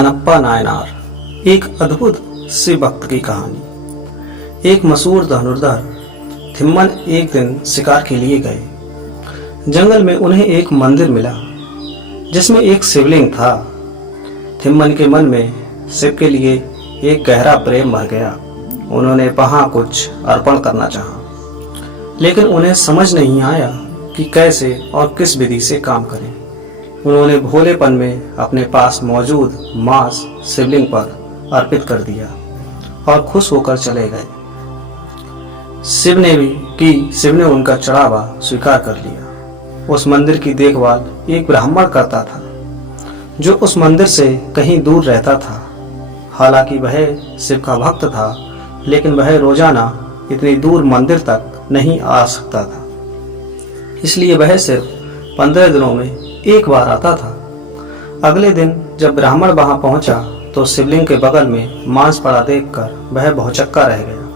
कनप्पा नायनार एक अद्भुत शिव भक्त की कहानी। एक मशहूर धनुर्धर थिम्मन एक दिन शिकार के लिए गए। जंगल में उन्हें एक मंदिर मिला जिसमें एक शिवलिंग था। थिम्मन के मन में शिव के लिए एक गहरा प्रेम भर गया। उन्होंने वहां कुछ अर्पण करना चाहा, लेकिन उन्हें समझ नहीं आया कि कैसे और किस विधि से काम करें। उन्होंने भोलेपन में अपने पास मौजूद मांस शिवलिंग पर अर्पित कर दिया और खुश होकर चले गए। शिव ने उनका चढ़ावा स्वीकार कर लिया। उस मंदिर की देखभाल एक ब्राह्मण करता था जो उस मंदिर से कहीं दूर रहता था। हालांकि वह शिव का भक्त था, लेकिन वह रोजाना इतनी दूर मंदिर तक नहीं आ सकता था। इसलिए वह सिर्फ 15 दिनों में एक बार आता था। अगले दिन जब ब्राह्मण वहां पहुंचा तो शिवलिंग के बगल में मांस पड़ा देखकर वह भौचक्का रह गया।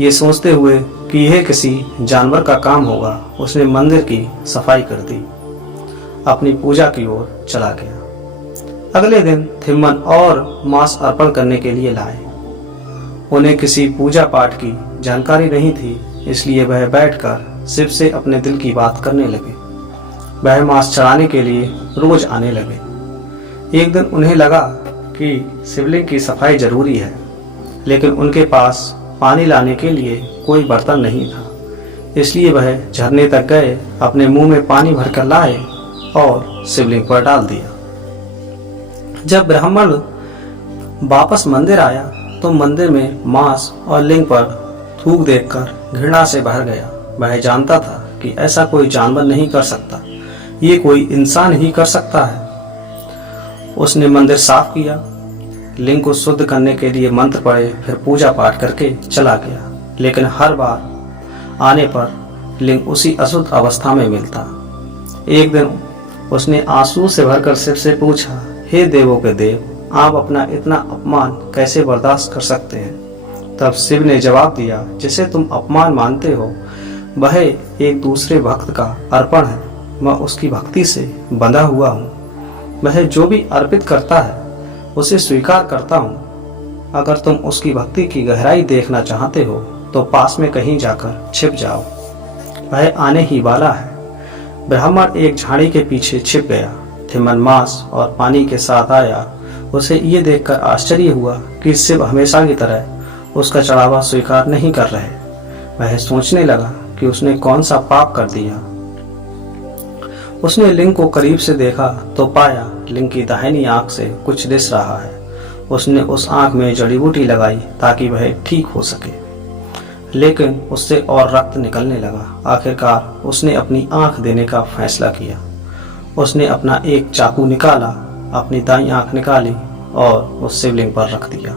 ये सोचते हुए कि यह किसी जानवर का काम होगा, उसने मंदिर की सफाई कर दी, अपनी पूजा की ओर चला गया। अगले दिन थिम्मन और मांस अर्पण करने के लिए लाए। उन्हें किसी पूजा पाठ की जानकारी नहीं थी, इसलिए वह बैठकर शिव से अपने दिल की बात करने लगे। वह मांस चढ़ाने के लिए रोज आने लगे। एक दिन उन्हें लगा कि शिवलिंग की सफाई जरूरी है, लेकिन उनके पास पानी लाने के लिए कोई बर्तन नहीं था। इसलिए वह झरने तक गए, अपने मुंह में पानी भरकर लाए और शिवलिंग पर डाल दिया। जब ब्राह्मण वापस मंदिर आया तो मंदिर में मांस और लिंग पर थूक देखकर घृणा से भर गया। वह जानता था कि ऐसा कोई जानवर नहीं कर सकता, ये कोई इंसान ही कर सकता है। उसने मंदिर साफ किया, लिंग को शुद्ध करने के लिए मंत्र पढ़े, फिर पूजा पाठ करके चला गया। लेकिन हर बार आने पर लिंग उसी अशुद्ध अवस्था में मिलता। एक दिन उसने आंसू से भरकर शिव से पूछा, हे देवों के देव, आप अपना इतना अपमान कैसे बर्दाश्त कर सकते हैं? तब शिव ने जवाब दिया, जिसे तुम अपमान मानते हो वह एक दूसरे भक्त का अर्पण है। मैं उसकी भक्ति से बंधा हुआ हूँ। वह जो भी अर्पित करता है उसे स्वीकार करता हूँ। अगर तुम उसकी भक्ति की गहराई देखना चाहते हो तो पास में कहीं जाकर छिप जाओ, वह आने ही वाला है। ब्राह्मण एक झाड़ी के पीछे छिप गया। थिम्मन मांस और पानी के साथ आया। उसे ये देखकर आश्चर्य हुआ कि शिव हमेशा की तरह उसका चढ़ावा स्वीकार नहीं कर रहे। वह सोचने लगा कि उसने कौन सा पाप कर दिया। उसने लिंग को करीब से देखा तो पाया लिंग की दाहिनी आंख से कुछ दिस रहा है। उसने उस आंख में जड़ी बूटी लगाई ताकि वह ठीक हो सके, लेकिन उससे और रक्त निकलने लगा। आखिरकार उसने अपनी आंख देने का फैसला किया। उसने अपना एक चाकू निकाला, अपनी दाईं आंख निकाली और उस शिवलिंग पर रख दिया।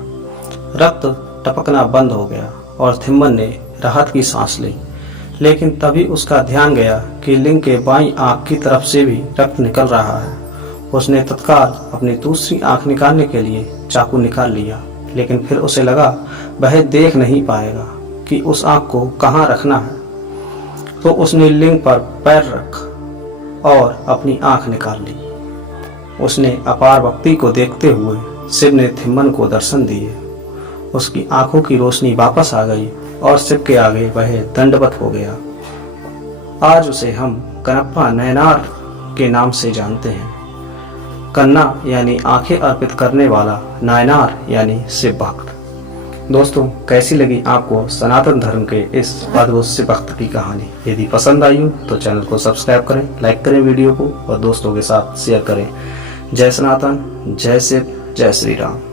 रक्त टपकना बंद हो गया और थिम्मन ने राहत की सांस ली। लेकिन तभी उसका ध्यान गया कि लिंग के बाईं आंख की तरफ से भी रक्त निकल रहा है। उसने तत्काल अपनी दूसरी आंख निकालने के लिए चाकू निकाल लिया, लेकिन फिर उसे लगा वह देख नहीं पाएगा कि उस आंख को कहाँ रखना है। तो उसने लिंग पर पैर रख और अपनी आंख निकाल ली। उसने अपार भक्ति को देखते हुए शिव ने थिम्मन को दर्शन दिए। उसकी आंखों की रोशनी वापस आ गई और शिव के आगे वह दंडवत हो गया। आज उसे हम कनप्पा नायनार के नाम से जानते हैं। कन्ना यानी आंखें अर्पित करने वाला, नायनार यानी शिव भक्त। दोस्तों, कैसी लगी आपको सनातन धर्म के इस अद्भुत शिव भक्त की कहानी? यदि पसंद आई हो तो चैनल को सब्सक्राइब करें, लाइक करें वीडियो को और दोस्तों के साथ शेयर करें। जय सनातन, जय शिव, जय श्री राम।